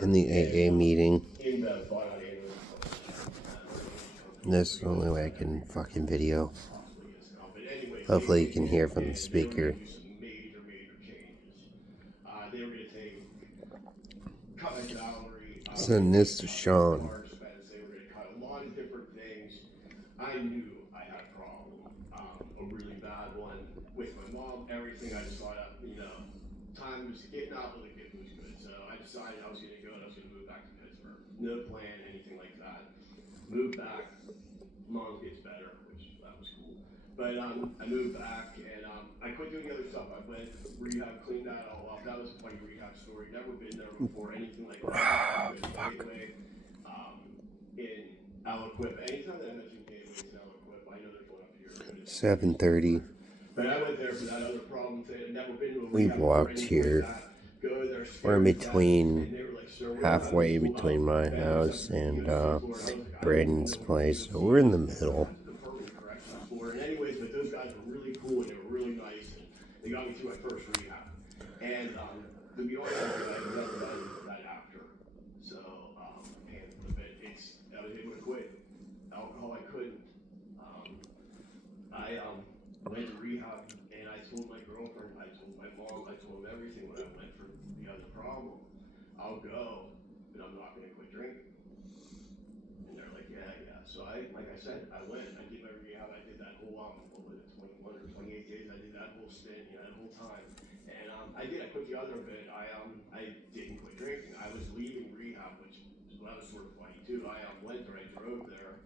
in the AA meeting. This is the only way I can fucking video. Hopefully you can hear from the speaker. Send this to Sean. I knew I had a problem, a really bad one with my mom. Everything I just thought, time was getting out with the kid was good. So I decided I was going to go and I was going to move back to Pittsburgh. No plan, anything like that. Moved back. Mom gets better, which that was cool. But I moved back and I quit doing the other stuff. I went rehab, cleaned that all up. That was a funny rehab story. Never been there before, anything like that. Gateway, in Aliquip. Anytime that I mention Gateway in Aliquip, I know there's one up here. 7:30. But I went there for that other problem thing. I'd never been to a rehab. We've walked here. We're in between, halfway between my house and Braden's place. So we're in the middle. And anyways, but those guys were really cool and they were really nice and they got me through my first rehab. And to be honest with you, I've never done that after. So, I was able to quit. Alcohol, I couldn't. I went to rehab and I told my girlfriend, I told my mom, I told them everything when I went for the other problem. I'll go, but I'm not going to quit drinking. And they're like, yeah. So like I said, I went, I did my rehab, I did that whole, what was it, 21 or 28 days, I did that whole stint, that whole time. And I quit the other bit, I didn't quit drinking. I was leaving rehab, which that was sort of funny too. I went there, I drove there,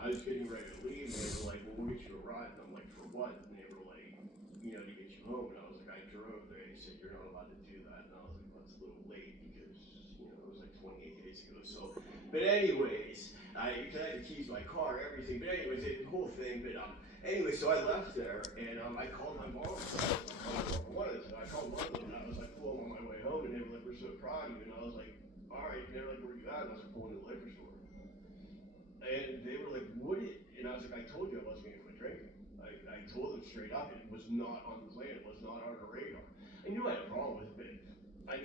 I was getting ready to leave, and they were like, well, we'll get you a ride. And I'm like, for what? And they were like, to get you home. And I was like, I drove there. They said, you're not allowed to do that. And I was like, well, that's a little late because, it was like 28 days ago. So, but anyways, I had the keys to my car, everything. But anyways, the whole thing. But anyway, so I left there, and I called my mom. I called one of them, and I was like, well, I'm on my way home. And they were like, we're so proud of you. And I was like, all right. And they were like, where you at? And I was like, pulling to the liquor store. And they were like, what is, and I was like, I told you I wasn't going to quit drinking. I told them straight up, it was not on the plan, it was not on the radar. I knew I had a problem with it, but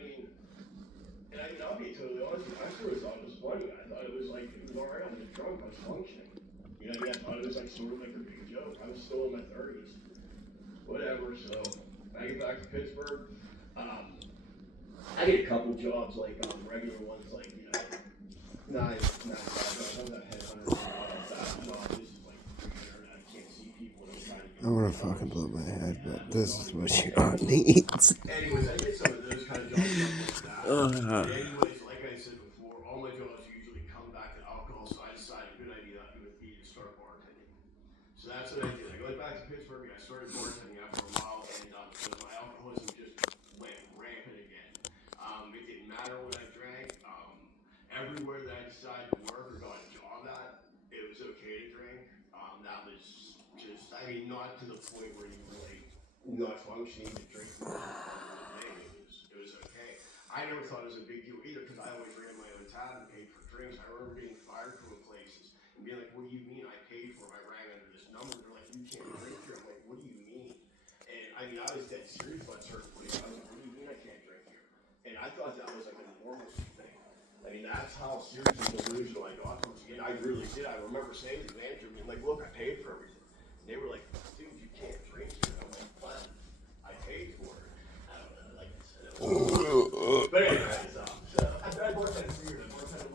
I'll be totally honest with you, I sort of thought it was funny. I thought it was like, it was alright, I was drunk, I was functioning. I thought it was like sort of like a big joke. I was still in my 30s. Whatever, so I get back to Pittsburgh. I get a couple jobs, like regular ones, like, not that headhunter job. This is like internet. I can't see people and I'm trying to get. I want to fucking blow my head, but this is what your aunt needs. Anyways, I get some of those kind of jobs like that. Anyways, like I said before, all my jobs usually come back to alcohol, so I decided a good idea would be to start bartending. So that's what I did. I went back to Pittsburgh and I started bartending after a while, and so my alcoholism just went rampant again. It didn't matter what I drank. Everywhere that I decided to work or got a job at, it was okay to drink. That was just, not to the point where you were like not functioning to drink. It was okay. I never thought it was a big deal either because I always ran my own tab and paid for drinks. I remember getting fired from places and being like, what do you mean I paid for it? I rang under this number. They're like, you can't drink here. I'm like, what do you mean? And I was dead serious about certain places. I was like, what do you mean I can't drink here? And I thought that was like a normal thing. That's how serious and delusional I got towards the end. I really did. I remember saying to the manager, being like, look, I paid for everything. And they were like, dude, you can't drink here. I'm like, what? I paid for it. I don't know, like I said. But anyways, so I bartended for years. I bartended